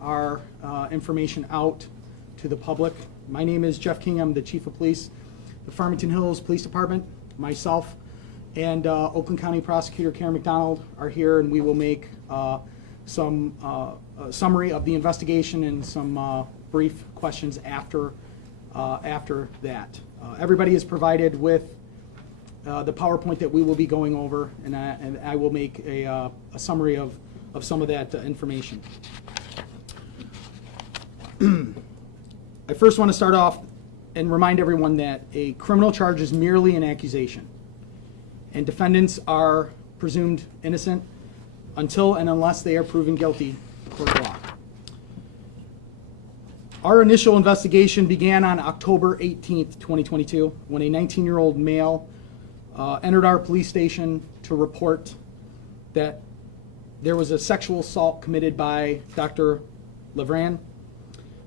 our information out to the public. My name is Jeff King. I'm the Chief of Police, the Farmington Hills Police Department. Myself and Oakland County Prosecutor Karen McDonald are here, and we will make some summary of the investigation and some brief questions after that. Everybody is provided with the PowerPoint that we will be going over, and I will make a summary of some of that information. I first want to start off and remind everyone that a criminal charge is merely an accusation, and defendants are presumed innocent until and unless they are proven guilty according to law. Our initial investigation began on October 18th, 2022, when a 19-year-old male entered our police station to report that there was a sexual assault committed by Dr. Levran.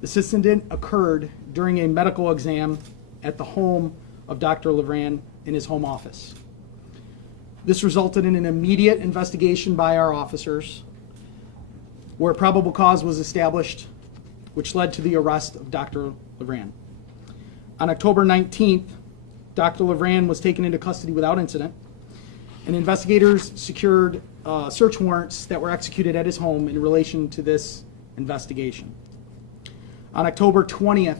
This incident occurred during a medical exam at the home of Dr. Levran in his home office. This resulted in an immediate investigation by our officers, where probable cause was established, which led to the arrest of Dr. Levran. On October 19th, Dr. Levran was taken into custody without incident, and investigators secured search warrants that were executed at his home in relation to this investigation. On October 20th,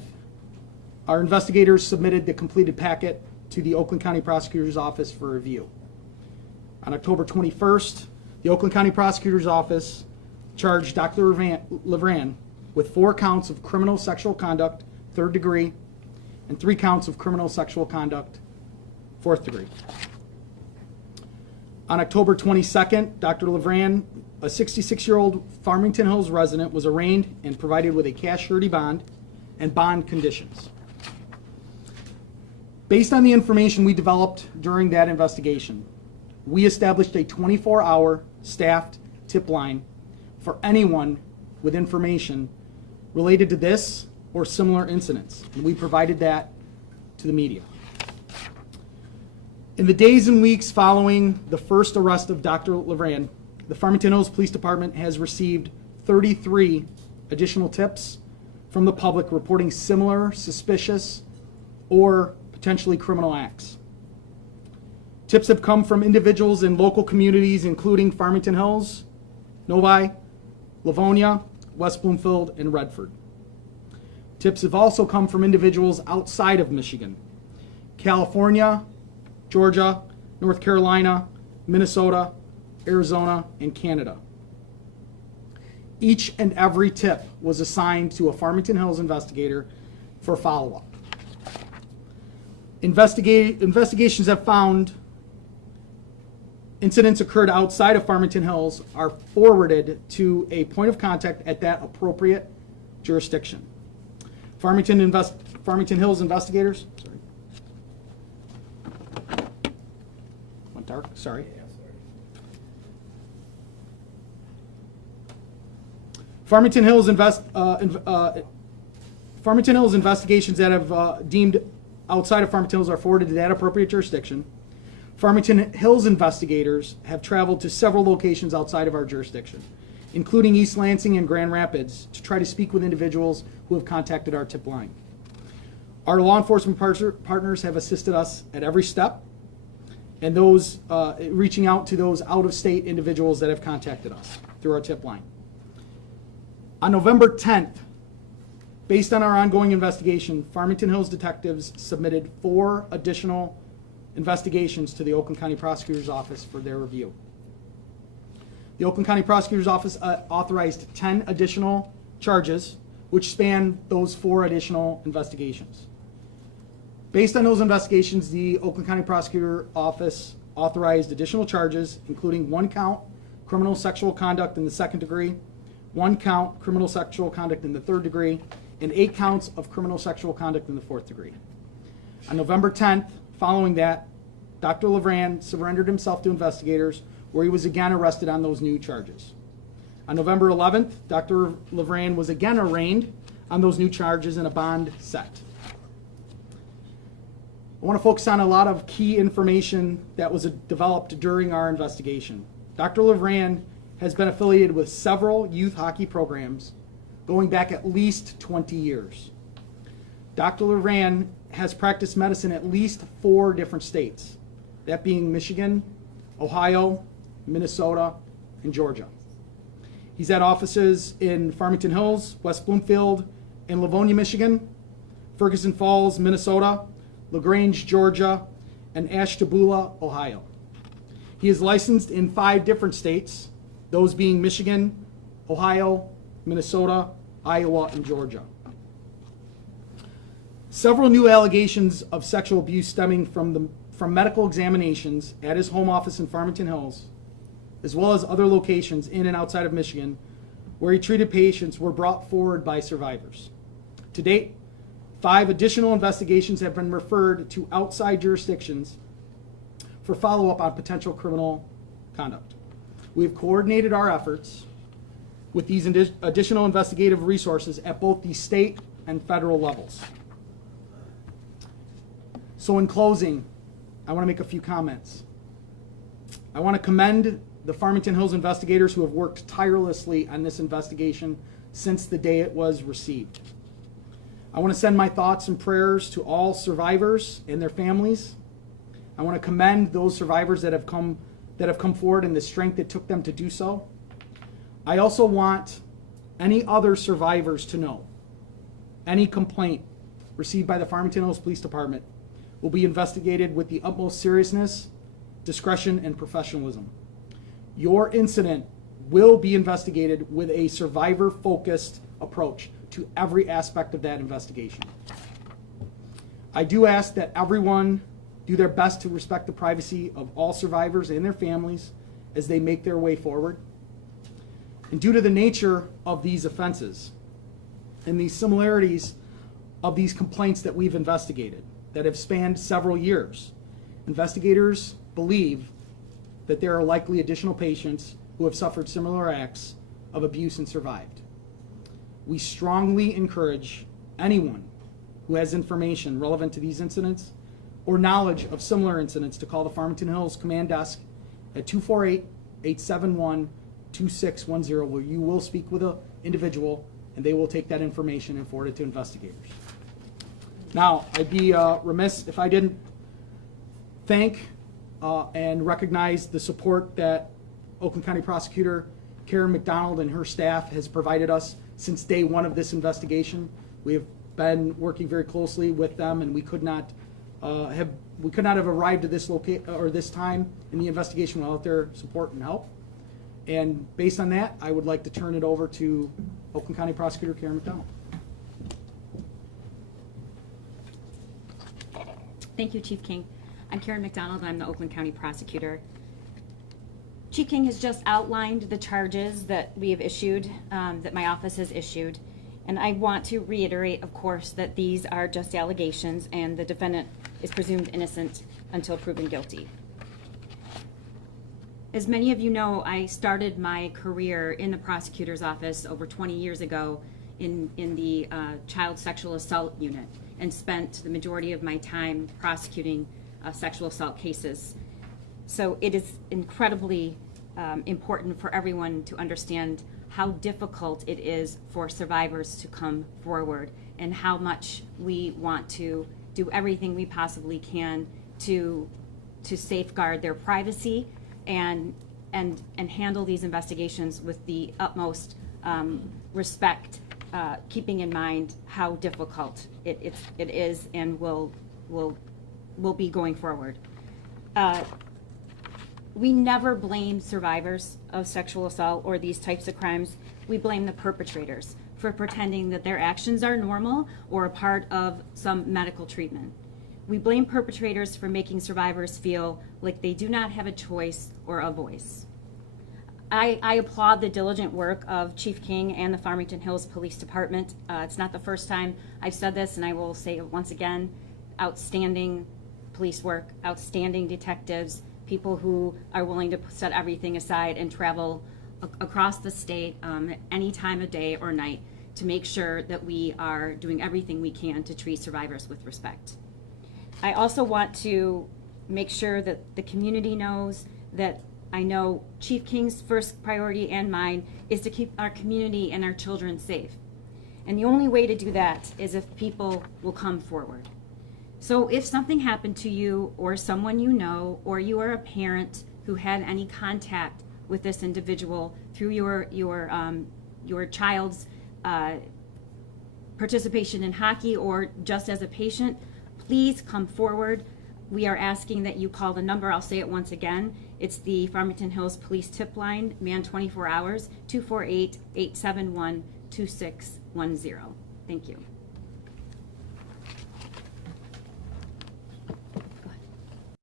our investigators submitted the completed packet to the Oakland County Prosecutor's Office for review. On October 21st, the Oakland County Prosecutor's Office charged Dr. Levran with 4 counts of criminal sexual conduct, 3rd degree, and 3 counts of criminal sexual conduct, 4th degree. On October 22nd, Dr. Levran, a 66-year-old Farmington Hills resident, was arraigned and provided with a cash surety bond and bond conditions. Based on the information we developed during that investigation, we established a 24-hour staffed tip line for anyone with information related to this or similar incidents, and we provided that to the media. In the days and weeks following the first arrest of Dr. Levran, the Farmington Hills Police Department has received 33 additional tips from the public reporting similar, suspicious, or potentially criminal acts. Tips have come from individuals in local communities including Farmington Hills, Novi, Livonia, West Bloomfield, and Redford. Tips have also come from individuals outside of Michigan: California, Georgia, North Carolina, Minnesota, Arizona, and Canada. Each and every tip was assigned to a Farmington Hills investigator for follow-up. Investigations have found incidents occurred outside of Farmington Hills are forwarded to a point of contact at that appropriate jurisdiction. Farmington Hills investigators, went dark, sorry. Farmington Hills investigations that have deemed outside of Farmington Hills are forwarded to that appropriate jurisdiction. Farmington Hills investigators have traveled to several locations outside of our jurisdiction, including East Lansing and Grand Rapids, to try to speak with individuals who have contacted our tip line. Our law enforcement partners have assisted us at every step, and those reaching out to those out-of-state individuals that have contacted us through our tip line. On November 10th, based on our ongoing investigation, Farmington Hills detectives submitted 4 additional investigations to the Oakland County Prosecutor's Office for their review. The Oakland County Prosecutor's Office authorized 10 additional charges, which span those 4 additional investigations. Based on those investigations, the Oakland County Prosecutor's Office authorized additional charges, including 1 count criminal sexual conduct in the 2nd degree, 1 count criminal sexual conduct in the 3rd degree, and 8 counts of criminal sexual conduct in the 4th degree. On November 10th, following that, Dr. Levran surrendered himself to investigators, where he was again arrested on those new charges. On November 11th, Dr. Levran was again arraigned on those new charges and a bond set. I want to focus on a lot of key information that was developed during our investigation. Dr. Levran has been affiliated with several youth hockey programs going back at least 20 years. Dr. Levran has practiced medicine at least 4 different states, that being Michigan, Ohio, Minnesota, and Georgia. He's had offices in Farmington Hills, West Bloomfield, and Livonia, Michigan, Ferguson Falls, Minnesota, LaGrange, Georgia, and Ashtabula, Ohio. He is licensed in 5 different states, those being Michigan, Ohio, Minnesota, Iowa, and Georgia. Several new allegations of sexual abuse stemming from medical examinations at his home office in Farmington Hills, as well as other locations in and outside of Michigan where he treated patients, were brought forward by survivors. To date, 5 additional investigations have been referred to outside jurisdictions for follow-up on potential criminal conduct. We have coordinated our efforts with these additional investigative resources at both the state and federal levels. So in closing, I want to make a few comments. I want to commend the Farmington Hills investigators who have worked tirelessly on this investigation since the day it was received. I want to send my thoughts and prayers to all survivors and their families. I want to commend those survivors that have come forward and the strength it took them to do so. I also want any other survivors to know any complaint received by the Farmington Hills Police Department will be investigated with the utmost seriousness, discretion, and professionalism. Your incident will be investigated with a survivor-focused approach to every aspect of that investigation. I do ask that everyone do their best to respect the privacy of all survivors and their families as they make their way forward. And due to the nature of these offenses and the similarities of these complaints that we've investigated that have spanned several years, investigators believe that there are likely additional patients who have suffered similar acts of abuse and survived. We strongly encourage anyone who has information relevant to these incidents or knowledge of similar incidents to call the Farmington Hills Command Desk at 248-871-2610, where you will speak with an individual and they will take that information and forward it to investigators. Now, I'd be remiss if I didn't thank and recognize the support that Oakland County Prosecutor Karen McDonald and her staff has provided us since day one of this investigation. We have been working very closely with them, and we could not have arrived at this this time in the investigation without their support and help. And based on that, I would like to turn it over to Oakland County Prosecutor Karen McDonald. Thank you, Chief King. I'm Karen McDonald. I'm the Oakland County Prosecutor. Chief King has just outlined the charges that we have issued, that my office has issued. And I want to reiterate, of course, that these are just allegations and the defendant is presumed innocent until proven guilty. As many of you know, I started my career in the prosecutor's office over 20 years ago in the child sexual assault unit and spent the majority of my time prosecuting sexual assault cases. So it is incredibly important for everyone to understand how difficult it is for survivors to come forward and how much we want to do everything we possibly can to safeguard their privacy and handle these investigations with the utmost respect, keeping in mind how difficult it is and will be going forward. We never blame survivors of sexual assault or these types of crimes. We blame the perpetrators for pretending that their actions are normal or a part of some medical treatment. We blame perpetrators for making survivors feel like they do not have a choice or a voice. I applaud the diligent work of Chief King and the Farmington Hills Police Department. It's not the first time I've said this, and I will say it once again. Outstanding police work, outstanding detectives, people who are willing to set everything aside and travel across the state at any time of day or night to make sure that we are doing everything we can to treat survivors with respect. I also want to make sure that the community knows that I know Chief King's first priority and mine is to keep our community and our children safe. And the only way to do that is if people will come forward. So if something happened to you or someone you know, or you are a parent who had any contact with this individual through your child's participation in hockey or just as a patient, please come forward. We are asking that you call the number. I'll say it once again. It's the Farmington Hills Police Tip Line, manned 24 hours, 248-871-2610. Thank you.